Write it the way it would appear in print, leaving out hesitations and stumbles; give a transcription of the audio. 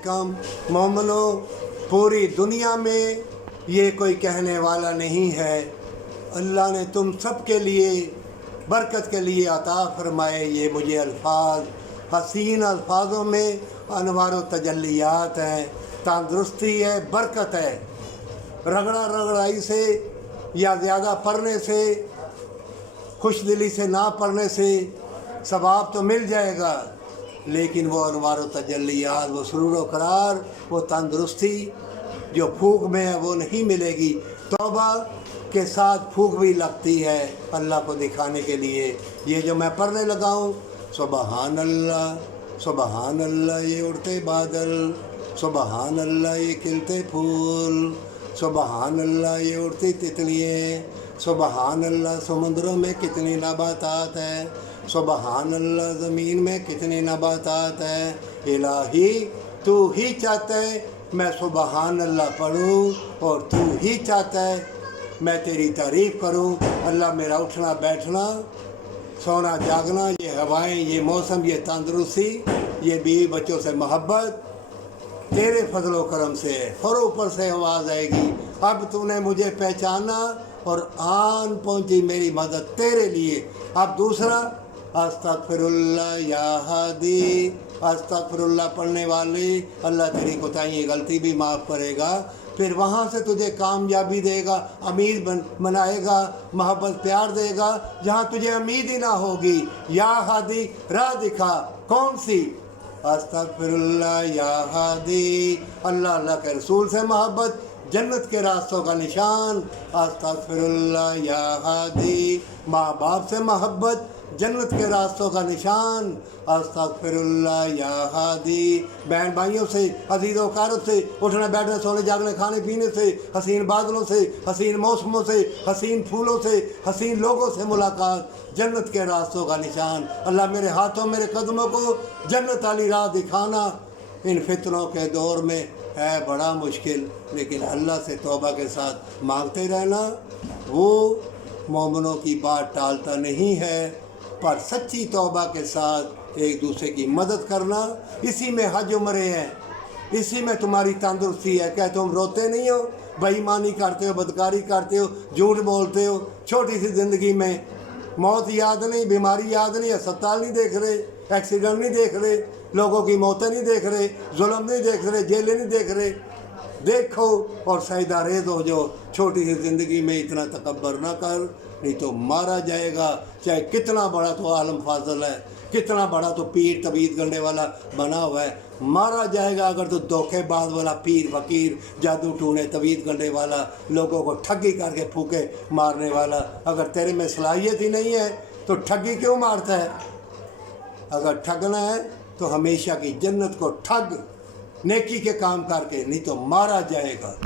कम मोमनो, पूरी दुनिया में ये कोई कहने वाला नहीं है। अल्लाह ने तुम सब के लिए बरकत के लिए अता फरमाए ये मुझे अल्फाज, हसीन अल्फाजों में अनवार व तजल्लियात हैं, तंदुरुस्ती है, बरकत है। रगड़ा रगड़ाई से या ज़्यादा पढ़ने से, खुश दिली से ना पढ़ने से सवाब तो मिल जाएगा, लेकिन वो अनवार व तजल्लियात, वो सुरूर व करार, वो तंदुरुस्ती जो फूक में है वो नहीं मिलेगी। तौबा के साथ फूक भी लगती है अल्लाह को दिखाने के लिए। ये जो मैं पढ़ने लगा हूँ, सुबहान अल्लाह सुबहान अल्लाह, ये उड़ते बादल, सुबहान अल्लाह ये खिलते फूल, सुबहान अल्लाह ये उड़ती तितलियाँ, सुबहान अल्लाह समुद्रों में कितनी नबातात है, सुबहान अल्लाह ज़मीन में कितनी नबातात है। इलाही तू ही चाहता है मैं सुबहान अल्लाह पढ़ूँ, और तू ही चाहता है मैं तेरी तारीफ़ करूँ। अल्लाह मेरा उठना बैठना, सोना जागना, ये हवाएं, ये मौसम, ये तंदुरुस्ती, ये बीवी बच्चों से मोहब्बत तेरे फजलो करम से है। और ऊपर से आवाज़ आएगी, अब तूने मुझे पहचाना और आन पहुँची मेरी मदद तेरे लिए। अब दूसरा, अस्तगफिरुल्लाह या हादी, अस्तगफिरुल्लाह पढ़ने वाले अल्लाह तेरी कोताही गलती भी माफ़ करेगा, फिर वहाँ से तुझे कामयाबी देगा, अमीर बनाएगा, मोहब्बत प्यार देगा जहाँ तुझे उम्मीद ही ना होगी। या हादी राह दिखा, कौन सी? अस्तगफिरुल्लाह या हादी, अल्लाह अल्लाह के रसूल से मोहब्बत, जन्नत के रास्तों का निशान। अस्तगफिरुल्लाह या हादी, माँ बाप से मोहब्बत, जन्नत के रास्तों का निशान। अस्तगफिरुल्लाह या हादी, बहन भाइयों से, अजीज़ व कारब से, उठने बैठने सोने जागने खाने पीने से, हसीन बादलों से, हसीन मौसमों से, हसीन फूलों से, हसीन लोगों से मुलाकात, जन्नत के रास्तों का निशान। अल्लाह मेरे हाथों मेरे कदमों को जन्नत वाली राह दिखाना। इन फितनों के दौर में है बड़ा मुश्किल, लेकिन अल्लाह से तौबा के साथ मांगते रहना। वो मोमिनों की बात टालता नहीं है, पर सच्ची तौबा के साथ एक दूसरे की मदद करना, इसी में हज उम्रे हैं, इसी में तुम्हारी तंदुरुस्ती है। क्या तुम रोते नहीं हो? बेईमानी करते हो, बदकारी करते हो, झूठ बोलते हो, छोटी सी ज़िंदगी में मौत याद नहीं, बीमारी याद नहीं, अस्पताल नहीं देख रहे, एक्सीडेंट नहीं देख रहे, लोगों की मौतें नहीं देख रहे, जुल्म नहीं देख रहे, जेलें नहीं देख रहे। देखो और सजदा रेज़ हो जाओ। छोटी सी ज़िंदगी में इतना तकब्बर ना कर, नहीं तो मारा जाएगा। चाहे कितना बड़ा तो आलम फाजल है, कितना बड़ा तो पीर तबीयत गंढे वाला बना हुआ है, मारा जाएगा अगर तो धोखेबाज वाला पीर फकीर, जादू टूने तबीयत गंढे वाला, लोगों को ठगी करके फूके मारने वाला। अगर तेरे में सलाहियत ही नहीं है तो ठगी क्यों मारता है? अगर ठगना है तो हमेशा की जन्नत को ठग, नेकी के काम करके, नहीं तो मारा जाएगा।